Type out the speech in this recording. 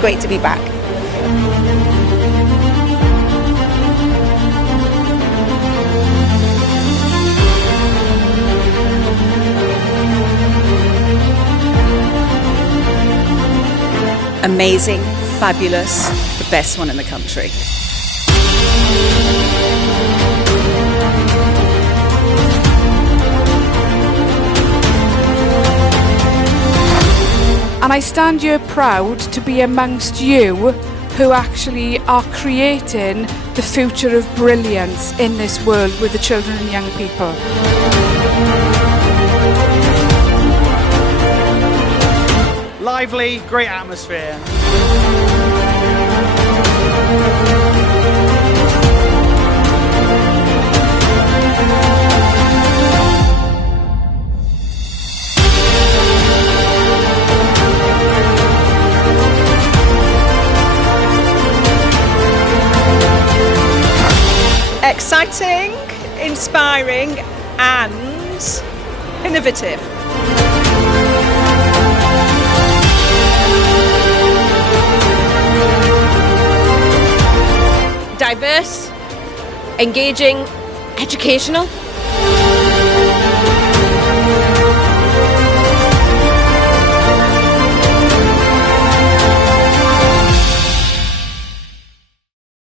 great to be back. Amazing, fabulous, the best one in the country. And I stand here proud to be amongst you who actually are creating the future of brilliance in this world with the children and young people. Lively, great atmosphere. Exciting, inspiring and innovative. Diverse, engaging, educational.